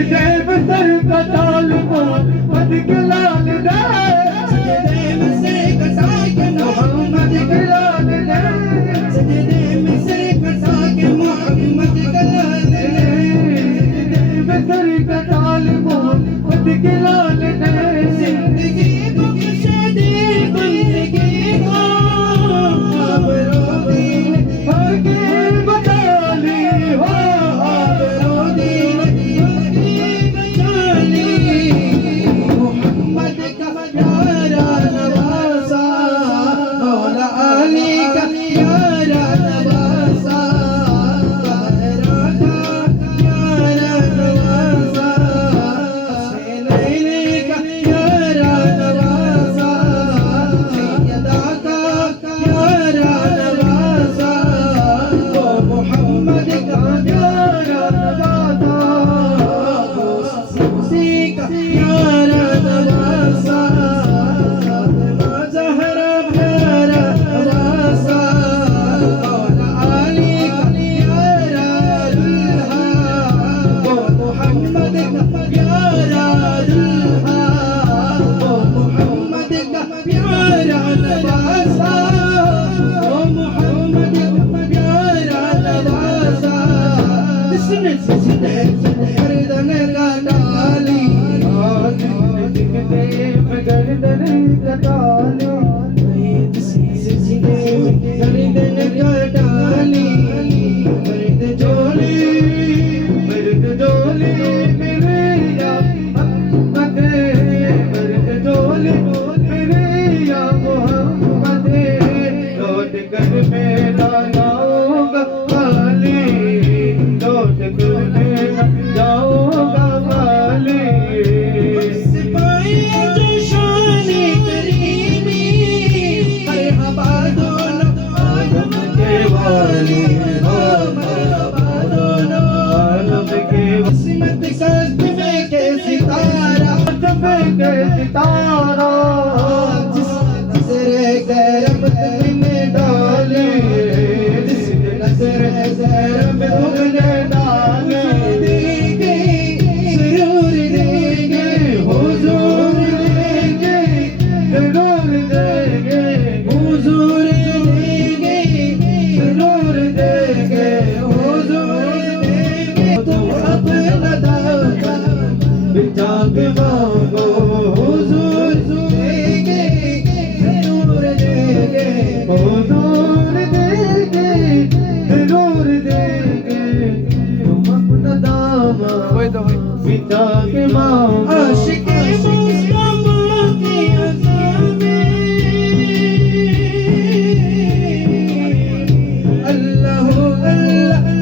सजदे में सर कटा ले मोहम्मद के लाल दे सजदे में सर कटा के मोहम्मद के लाल दे सजदे में सर कटा के मोहम्मद के लाल दे सजदे में सर कटा ले मोहम्मद के लाल दे जिंदगी बख्श दे बंदगी को आबरो दीन आगे बता ली हो आबरो दीन आगे बता ली मोहम्मद का प्यारा नवासा मौला अली का प्यारा नवासा ज़हरा का प्यारा नवासा हसनैन का प्यारा नवासा सैयदा का प्यारा नवासा वो मोहम्मद का प्यारा नवासा वो सिसी का प्यारा नवासा फातिमा ज़हरा प्यारा नवासा मौला अली का प्यारा दुल्हा वो मोहम्मद का प्यारा दुल्हा वो मोहम्मद का प्यारा नवासा वो मोहम्मद का प्यारा नवासा जिसने जिसने गर्दन का डाली गर्दन का डाली जिसने गर्दन का डाली मर्द जोली मेरे या मोहम्मद मर्द जोली मेरे या मोहम्मद लौट कर मेरा जाऊंगा खाली लौट कर मेरा जाऊंगा खाली सिपाही जशानी करीमी मरहबा दोनों आलम के वाली हो मरहबा दोनों आलम के किस्मत सस्त में के सितारा में के सितारा जिसरे गैरम में डाले जिसने नजर गैरम में डाले देंगे सुरूर देंगे हुजूर देंगे सुरूर देंगे हुजूर देंगे सुरूर देंगे हुजूर देंगे तुम अपना दावा बिछा के मांगो हुजूर देंगे सुरूर देंगे हुजूर देंगे सुरूर देंगे तुम अपना दावा बिछा के मांगो आशिक़ मुस्तफ़ा की अज़ा में अल्लाह अल्लाह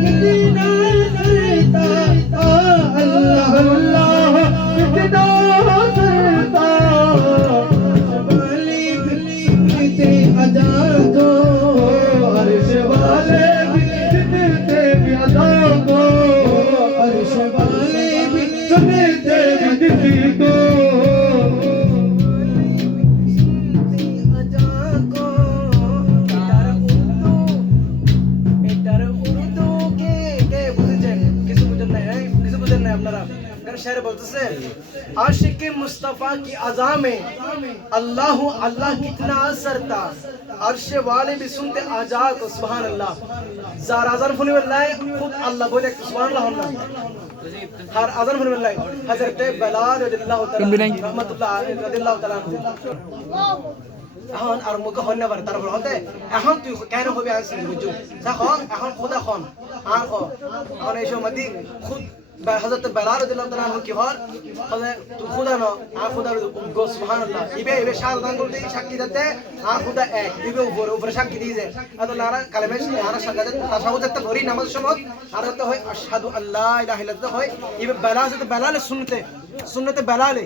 कितना करता अल्लाह अल्लाह कितना करता वाली सुनते अज़ा को अर्श वाले भी सुनते भी अज़ा को अर्श वाले भी सुनते भी किसी को अज़ा को এটার উর্দু কে বুঝেছেন কিছু বুঝেন না কিছু বুঝেন না আপনারা গান শায়র বলতেছে आशिक़ मुस्तफ़ा की अज़ा में अल्लाह अल्लाह कितना असरता अर्श वाले भी सुनते आजा को सुभान अल्लाह जार अज़ान होने वाला है खुद अल्लाह बोले सुभान अल्लाह होना हर अज़ान होने वाला है हज़रत बिलाल रज़ियल्लाहु ताला रहमतुल्लाह रज़ियल्लाहु ताला এখন আর মুখে হন না পারে তারপর হতে এখন তুই কেন হবে আসছিস বুঝছো দেখো এখন খোদা খন আর এখন এই সময় দি খুদ হযরত বেলাল রাদিয়াল্লাহু তাআলা আনহু কি হল বলে তুই খোদা না আর খোদা গো সুবহানাল্লাহ ইবে শাহাদাত বলতে সাক্ষী দিতে আর খোদা এক ইবে উপরে সাক্ষী দিয়েছে আর লারা কালেমা আর শাহাদাত তাশাহুদ একটা ধরি নামাজ সময় আর তো হয় আশহাদু আল্লাহ ইলাহা ইল্লাল্লাহ হয় ইবে বেলাল সুন্নতে বেলাল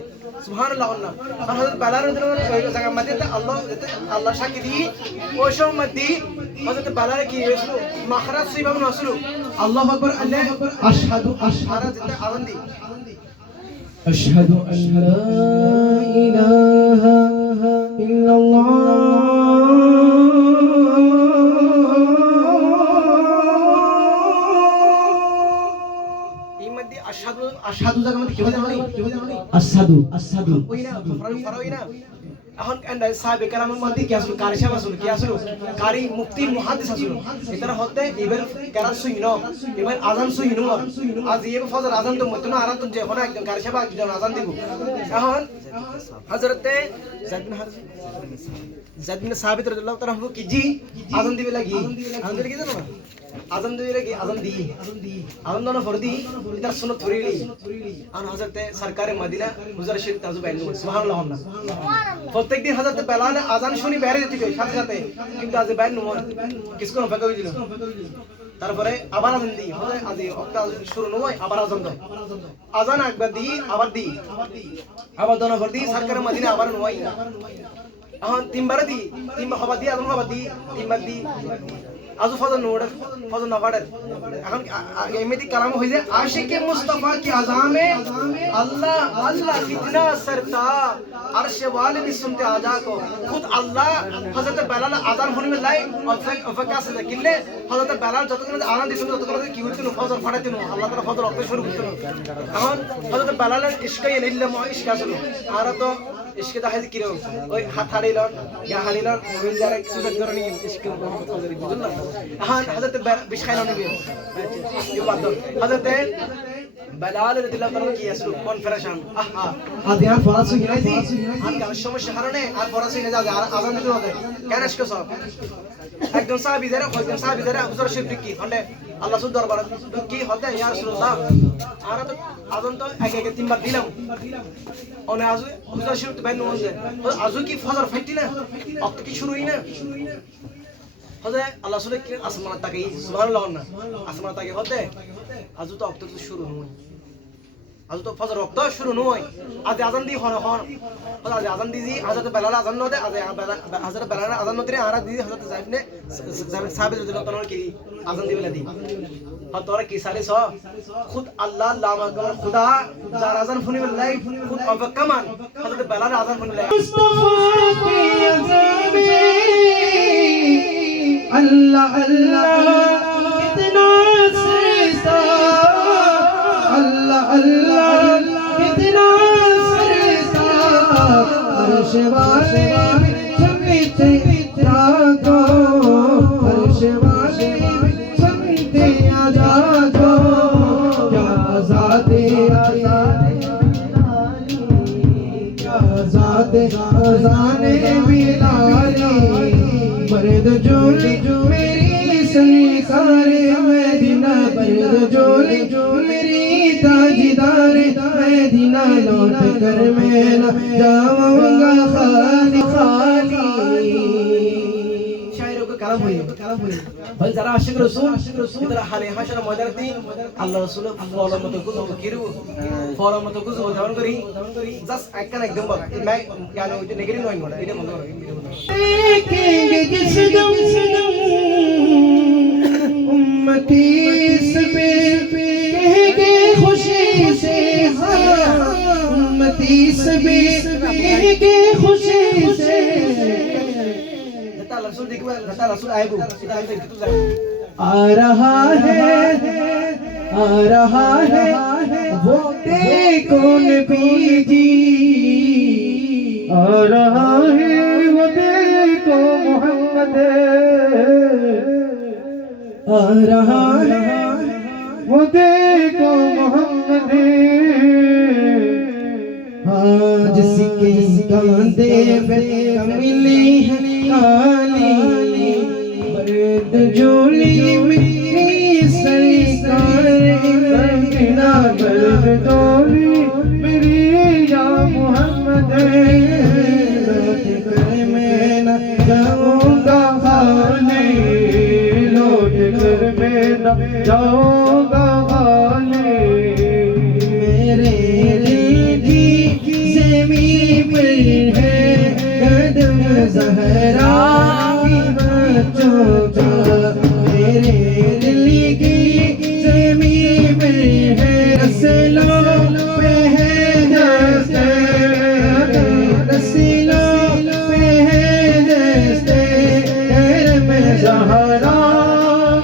সুবহানাল্লাহ আল্লাহ আর হযরত বেলাল রাদিয়াল্লাহু তাআলা ওই জায়গা মধ্যে আল্লাহ সাক্ষী দিয়ে ওই সময় মধ্যে হযরত বেলাল কি হয়েছিল মাখরাজ সিবাব নসল আল্লাহু আকবার আল্লাহ আশহাদু আশহারা যেটা আজান দি আশহাদু আল্লা ইলাহা ইল্লাল্লাহ এই মধ্যে আশহাদু জায়গা আসাদু ওই না ফারাওই না এখন সাহাবে কেরামের মধ্যে কি আসলো কারি সাহেব আসলো কি আসলো কারি মুফতি মুহাদ্দিস আসলো এটার হতে এবার কেরাত সুইন এবার আজান সুইন আজ এবার ফজর আজান তো মতন আরাম তো যে এখন একজন কারি সাহেব একজন আজান দিব এখন হযরতে যায়েদ বিন সাবিত রাদিয়াল্লাহু তাআলা কি জি আজান দিবে লাগি আজান দিবে কি জানো না আজান দিবে লাগি আজান দোনো ফরদি এটার সুন্নাত ধরিলি আর হযরতে সরকারে মদিনা হুজুর শরীফ তাজু বাইন সুবহানাল্লাহ প্রত্যেকদিন হযরতে বেলাল আজান শুনি বাইরে যেতে সাথে সাথে কিন্তু আজ বাইন নয় কিসকো ফাঁকা হয়ে দিল তারপরে আবার আজান দি হয় আজ ওয়াক্ত শুরু নয় আবার আজান দাও আজান একবার দি আবার দোনো ফরদি সরকারে মদিনা আবার নয় এখন তিনবার হবা দি আজান হবা দি তিনবার দি আজু ফজর নগড়ে এখন এমনি কালাম হয়ে যায় আশিকে মুস্তাফা কি আজামে আল্লাহ আল্লাহ কিতনা সরতা अर्श वाले भी सुनते आजा को खुद अल्लाह हजरत बेलाल आजान होने में लाई और फका से किले हजरत बेलाल যতক্ষণ আজান দিছিল ততক্ষণ কি হইতো ফজর ফাটাইতো আল্লাহ তাআলা ফজর অক্ত শুরু করতে এখন হজরত বেলালের ইশকায়ে নিল্লাহ ইশক আসলো আর তো ইশকে দা হাজি কিরো ওই হাত হাড়িলন ইয়া হাড়িলন মোবাইল যারা সুযোগ করে নি ইশকে মোহাম্মদ ফজরি বুঝুন না এখন হযরত বিশখাইলন নিবে ইউ বাদ হযরত বেলাল রাদিয়াল্লাহু তাআলা কি আসলো কনফারেশন আহা আদিয়ান ফরাসি হিনাইতি আর কার সমস্যা কারণে আর ফরাসি না যাবে আর আজান দিতে হবে কেন আজকে সব একজন সাহাবী যারা হুজুর শরীফ কি হলে আল্লাহ সুদ দরবার কি হতে ইয়া রাসূলুল্লাহ আর তো আজান তো এক তিনবার দিলাম ওনে আজু হুজুর শরীফ তো বাইন মনে আজু কি ফজর ফাইটি না অক্ত কি শুরু হই না হতে আল্লাহ সুলে কি আসমান তাকাই সুবহানাল্লাহ না আসমান তাকাই হতে আজু তো অক্ত শুরু নয় আজু তো ফজর অক্ত শুরু নয় আজ আজান দি হন আজ আজান দিজি হযরত বেলাল আজান নদে আজ হযরত বেলাল আজান নদে আর দিজি হযরত যায়েদ নে সাহাবী রাদিয়াল্লাহু তাআলা কি আজান দিবেলা দি और तोरा की सारे सो खुद अल्लाह लामा का खुदा जार आजान फुनी में लाई खुद अब कमान हजरत बेलाल आजान फुनी लाई मुस्तफा की अज़ाबे अल्लाह अल्लाह कितना सरिस्ता अल्लाह अल्लाह कितना सरिस्ता अर्श वाले चमते रागो अर्श वाले चमते जागो क्या ज़ाते क्या ज़ाते ज़ाने बिलाली मर्द जोली मेरी सरकारे मदीना मर्द जोली मेरी ताजदारे मदीना लौट कर मैं न जाऊंगा खाली खाली शायरों का कलाम हुई ভাই যারা আশিক রাসূল যারা হালে হাসর ময়দানতি আল্লাহ রাসূল ফলো মতো গুজব কিরু ফলো মতো গুজব ধারণ করি জাস্ট একখান একদম मैं यानी जो नेगेटिव नॉइज मोड এটা মনে হয় देखेंगे किस दम उम्मती इस पे कहेंगे खुशी से उम्मती इस पे कहेंगे खुशी से रसूल आएगो आ रहा है वो देखो नबीजी आ रहा है वो देखो मोहम्मद आ रहा है वो देखो मोहम्मद आज जिसके कांधे पे मिली है काली बर्द जोली मेरी सरकार बिना बर्द जोली मेरी या मोहम्मद लौट कर मैं न जाऊंगा खाली लौट कर मैं न जाऊंगा खाली मेरे ज़मीन पर है कदम ज़हरा की बच्चों का मेरे दिल की ज़मीन पर है रस्लों पे है दस्ते रस्लों पे है दस्ते में ज़हरा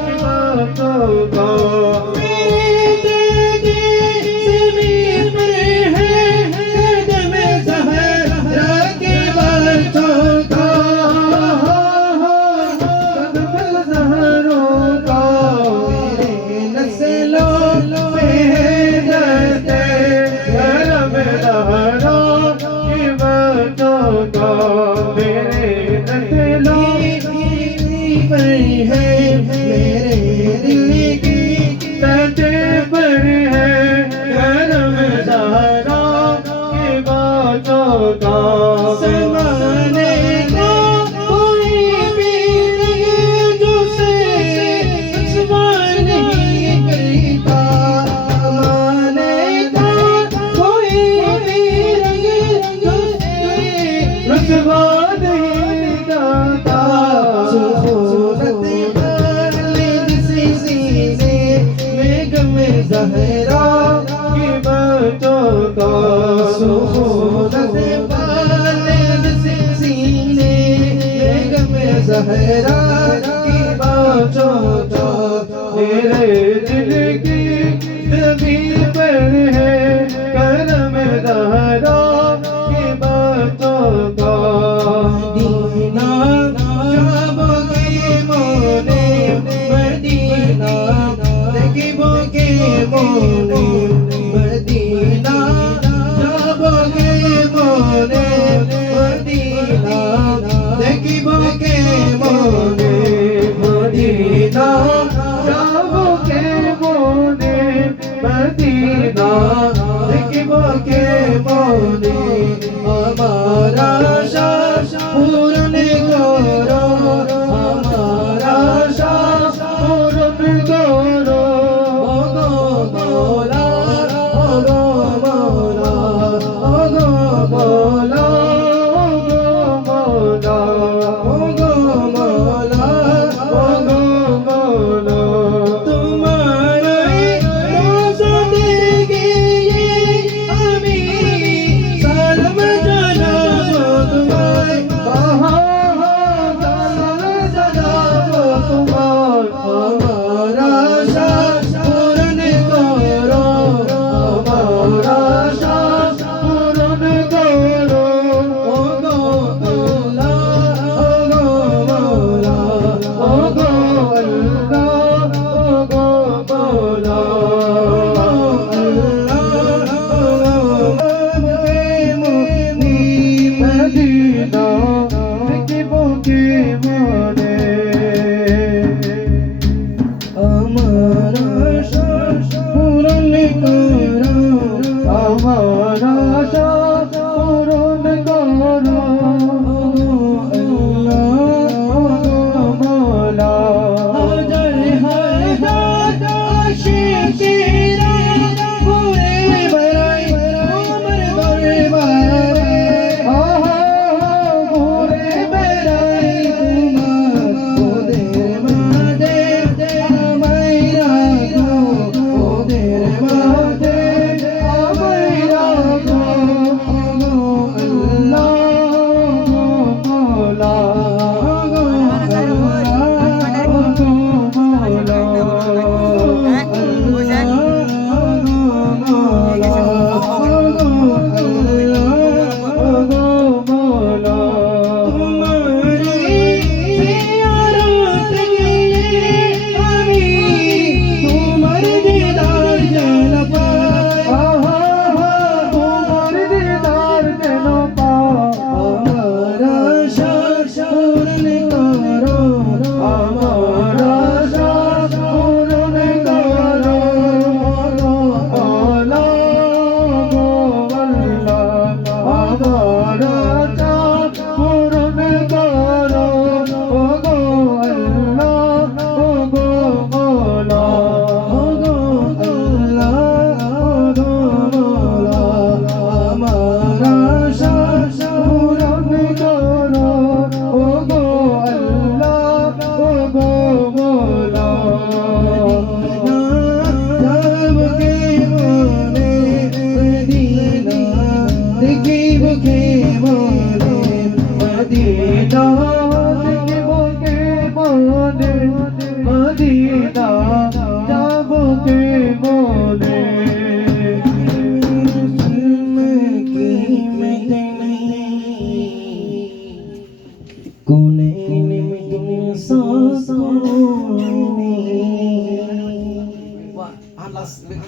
की बच्चों का मेरे दिल की ज़मीन पर है का ज़माने का कोई भी रंग जो से सवार नहीं करता ज़माने का कोई भी रंग जो से रुसवा नहीं करता ज़हरा की बच्चों का सुखूनत बालिग सीने में ज़हरा की बच्चों का मेरे दिल की नबी पर है करम ज़हरा की बच्चों का दीना जब की मोने मदीना देखिबोगे मोने मदीना जाबोगे मोने मदीना देखिबोगे मोने मदीना जाबोगे मोने मदीना देखिबोगे मोने हमारा शास पूर्ण करो हमारा शास पूर्ण करो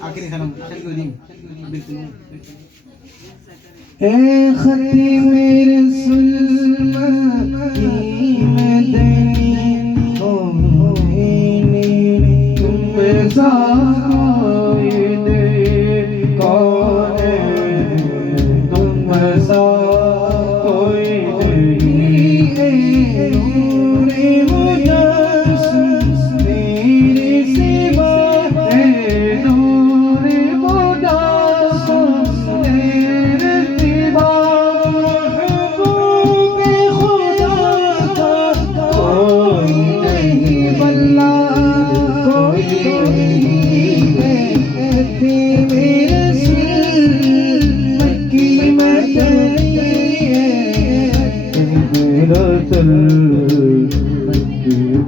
आखिरी खत्म चल गई बिल्कुल ए खतीमे रसूल की मदनी ओ मोहिनी तुम ज़ाहिद कौन तुम ज़ाहिद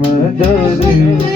मदद